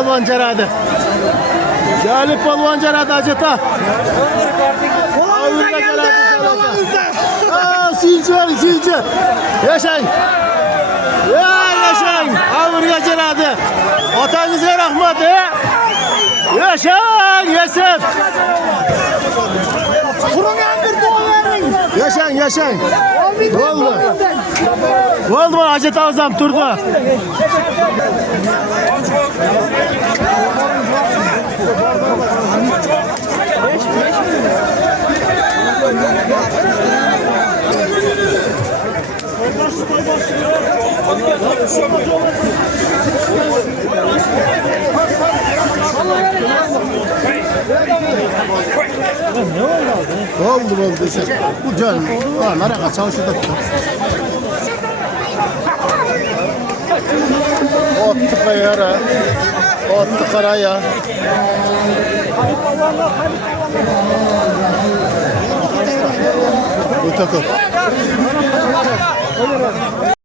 Polvon Ceradi. Jali Polvon Ceradi Acıta. Kolumuzda geldi. Siyinci. Yaşayın. Yaşayın. Avurga Ceradi. Otanızga rahmat. Yaşayın. Yasib. Yaşayın. Oldu. Acıta Azam turdu. Oldu. Bu canım. Nereye çalışırdık? Ottu kayara. Ottu karaya. Bu takım.